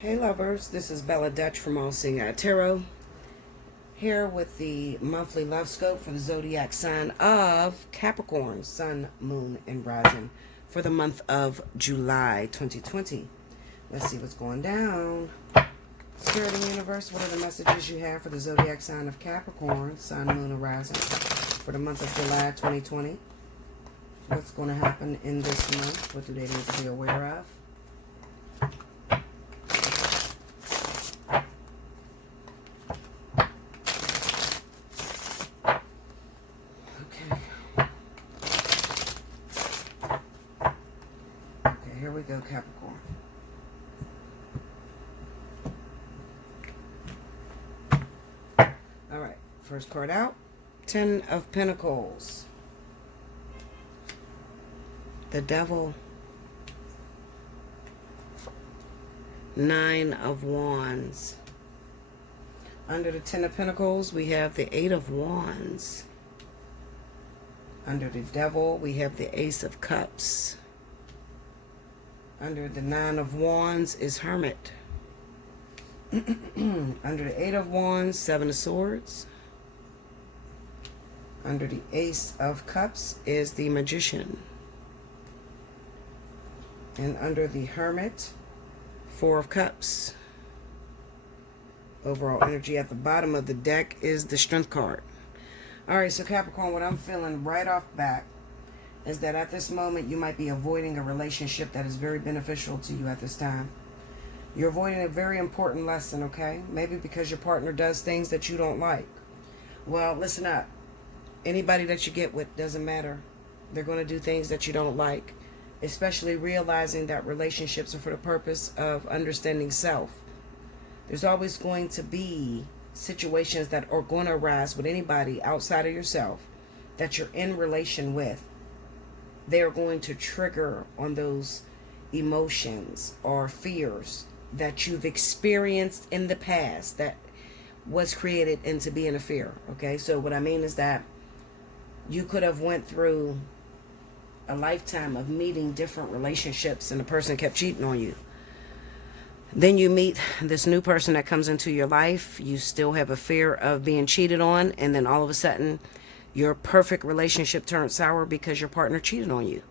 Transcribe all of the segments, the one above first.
Hey lovers, this is Bella Dutch from Allseeingeyetarot, here with the monthly love scope for the zodiac sign of Capricorn, Sun, Moon, and Rising for the month of July 2020. Let's see what's going down. Spirit of the Universe, what are the messages you have for the zodiac sign of Capricorn, Sun, Moon, and Rising for the month of July 2020? What's going to happen in this month? What do they need to be aware of? Here we go, Capricorn. All right, first card out. 10 of Pentacles. The Devil. 9 of Wands. Under the 10 of Pentacles, we have the 8 of Wands. Under the Devil, we have the Ace of Cups. Under the 9 of Wands is Hermit. Under the 8 of Wands, 7 of Swords. Under the Ace of Cups is the Magician. And under the Hermit, 4 of Cups. Overall energy at the bottom of the deck is the Strength card. Alright, so Capricorn, what I'm feeling right off back is that at this moment you might be avoiding a relationship that is very beneficial to you at this time. You're avoiding a very important lesson, okay? Maybe because your partner does things that you don't like. Well, listen up. Anybody that you get with, doesn't matter. They're going to do things that you don't like. Especially realizing that relationships are for the purpose of understanding self. There's always going to be situations that are going to arise with anybody outside of yourself that you're in relation with. They're going to trigger on those emotions or fears that you've experienced in the past that was created into being a fear. Okay, so what I mean is that you could have went through a lifetime of meeting different relationships and the person kept cheating on you. Then you meet this new person that comes into your life. You still have a fear of being cheated on, and then all of a sudden your perfect relationship turns sour because your partner cheated on you.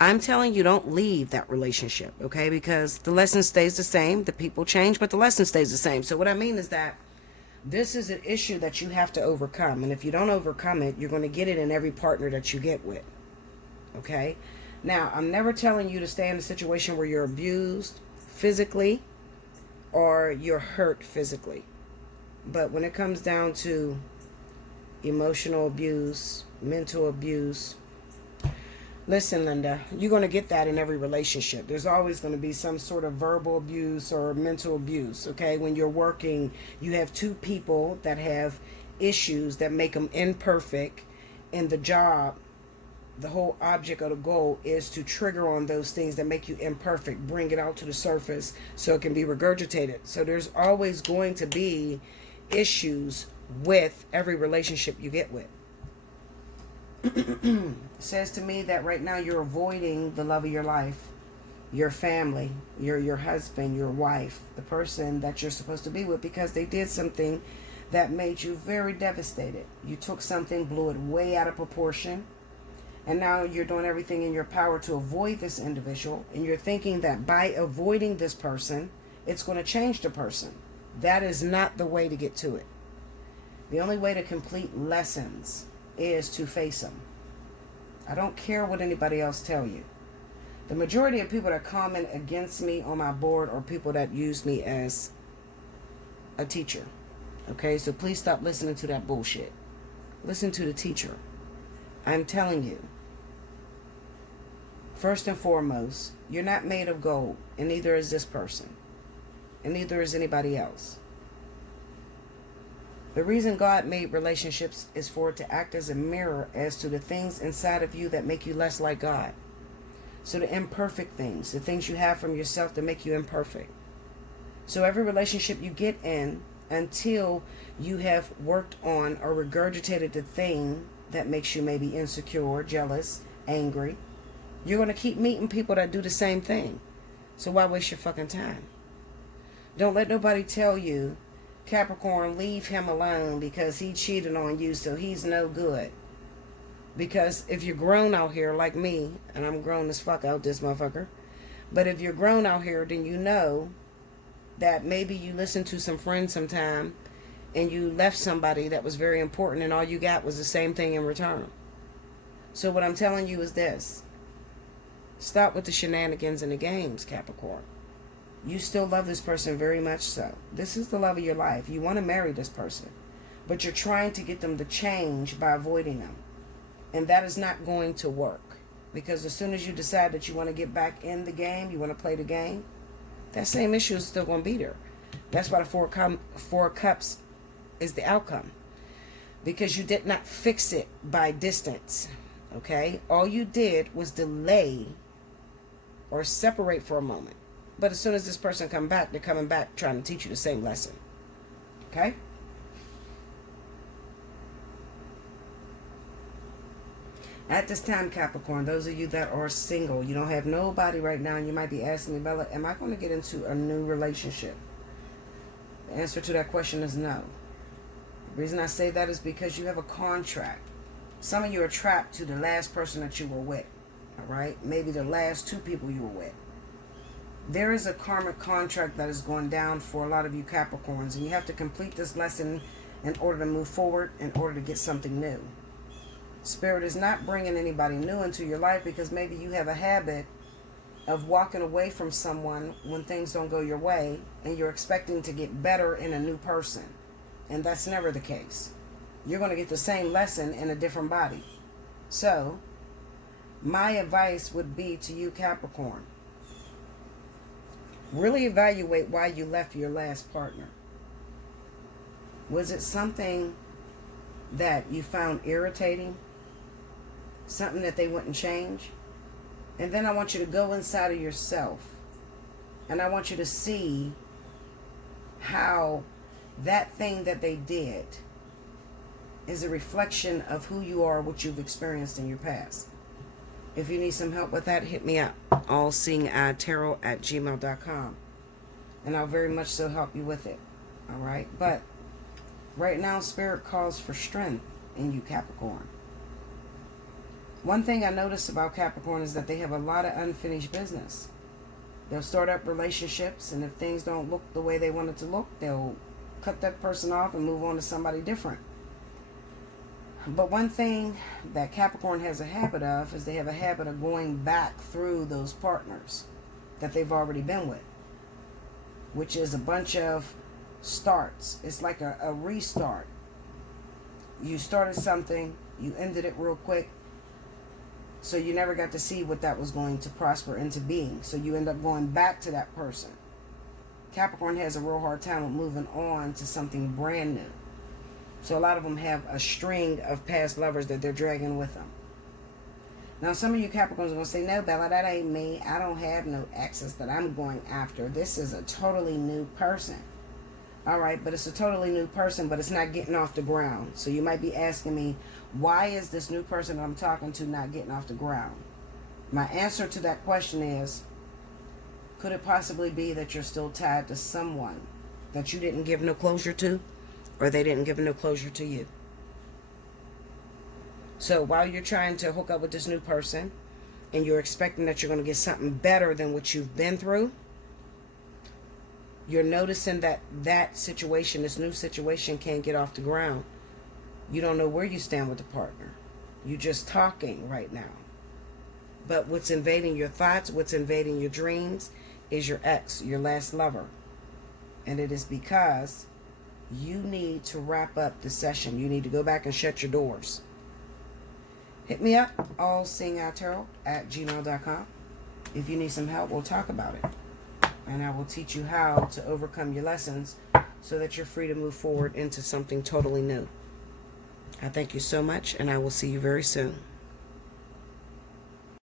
I'm telling you, don't leave that relationship, okay? Because the lesson stays the same. The people change, but the lesson stays the same. So what I mean is that this is an issue that you have to overcome. And if you don't overcome it, you're going to get it in every partner that you get with, okay? Now, I'm never telling you to stay in a situation where you're abused physically or you're hurt physically. But when it comes down to emotional abuse, mental abuse, listen, Linda, you're going to get that in every relationship. There's always going to be some sort of verbal abuse or mental abuse, okay? When you're working, you have two people that have issues that make them imperfect in the job. The whole object of the goal is to trigger on those things that make you imperfect, bring it out to the surface so it can be regurgitated. So there's always going to be issues with every relationship you get with. It says to me that right now you're avoiding the love of your life, your family, your husband, your wife, the person that you're supposed to be with, because they did something that made you very devastated. You took something, blew it way out of proportion, and now you're doing everything in your power to avoid this individual, and you're thinking that by avoiding this person, it's going to change the person. That is not the way to get to it. The only way to complete lessons is to face them. I don't care what anybody else tell you. The majority of people that comment against me on my board are people that use me as a teacher. Okay, so please stop listening to that bullshit. Listen to the teacher. I'm telling you, first and foremost, you're not made of gold, and neither is this person, and neither is anybody else. The reason God made relationships is for it to act as a mirror as to the things inside of you that make you less like God. So the imperfect things, the things you have from yourself that make you imperfect. So every relationship you get in, until you have worked on or regurgitated the thing that makes you maybe insecure, jealous, angry, you're going to keep meeting people that do the same thing. So why waste your fucking time? Don't let nobody tell you, Capricorn, leave him alone because he cheated on you, so he's no good. Because if you're grown out here like me, and I'm grown as fuck out this motherfucker, but if you're grown out here, then you know that maybe you listened to some friends sometime and you left somebody that was very important and all you got was the same thing in return. So what I'm telling you is this. Stop with the shenanigans and the games, Capricorn. You still love this person very much so. This is the love of your life. You want to marry this person, but you're trying to get them to change by avoiding them. And that is not going to work. Because as soon as you decide that you want to get back in the game, you want to play the game, that same issue is still going to be there. That's why the Four Cups is the outcome. Because you did not fix it by distance. Okay? All you did was delay or separate for a moment. But as soon as this person come back, they're coming back trying to teach you the same lesson. Okay? At this time, Capricorn, those of you that are single, you don't have nobody right now, and you might be asking me, Bella, am I going to get into a new relationship? The answer to that question is no. The reason I say that is because you have a contract. Some of you are trapped to the last person that you were with. All right? Maybe the last two people you were with. There is a karmic contract that is going down for a lot of you Capricorns, and you have to complete this lesson in order to move forward, in order to get something new. Spirit is not bringing anybody new into your life because maybe you have a habit of walking away from someone when things don't go your way and you're expecting to get better in a new person. And that's never the case. You're going to get the same lesson in a different body. So, my advice would be to you Capricorn. Really evaluate why you left your last partner. Was it something that you found irritating? Something that they wouldn't change? And then I want you to go inside of yourself. And I want you to see how that thing that they did is a reflection of who you are, what you've experienced in your past. If you need some help with that, hit me up. Allseeingeyetarot@gmail.com. And I'll very much so help you with it. Alright? But right now, Spirit calls for strength in you, Capricorn. One thing I notice about Capricorn is that they have a lot of unfinished business. They'll start up relationships, and if things don't look the way they want it to look, they'll cut that person off and move on to somebody different. But one thing that Capricorn has a habit of is they have a habit of going back through those partners that they've already been with, which is a bunch of starts. It's like a restart. You started something, you ended it real quick, so you never got to see what that was going to prosper into being. So you end up going back to that person. Capricorn has a real hard time with moving on to something brand new. So a lot of them have a string of past lovers that they're dragging with them. Now some of you Capricorns are going to say, no, Bella, that ain't me. I don't have no exes that I'm going after. This is a totally new person. Alright, but it's a totally new person, but it's not getting off the ground. So you might be asking me, why is this new person that I'm talking to not getting off the ground? My answer to that question is, could it possibly be that you're still tied to someone that you didn't give no closure to, or they didn't give no closure to you? So while you're trying to hook up with this new person, and you're expecting that you're going to get something better than what you've been through, you're noticing that that situation, this new situation, can't get off the ground. You don't know where you stand with the partner. You're just talking right now. But what's invading your thoughts, what's invading your dreams, is your ex, your last lover. And it is because you need to wrap up the session. You need to go back and shut your doors. Hit me up, allseeingeyetarot@gmail.com. If you need some help, we'll talk about it. And I will teach you how to overcome your lessons so that you're free to move forward into something totally new. I thank you so much, and I will see you very soon.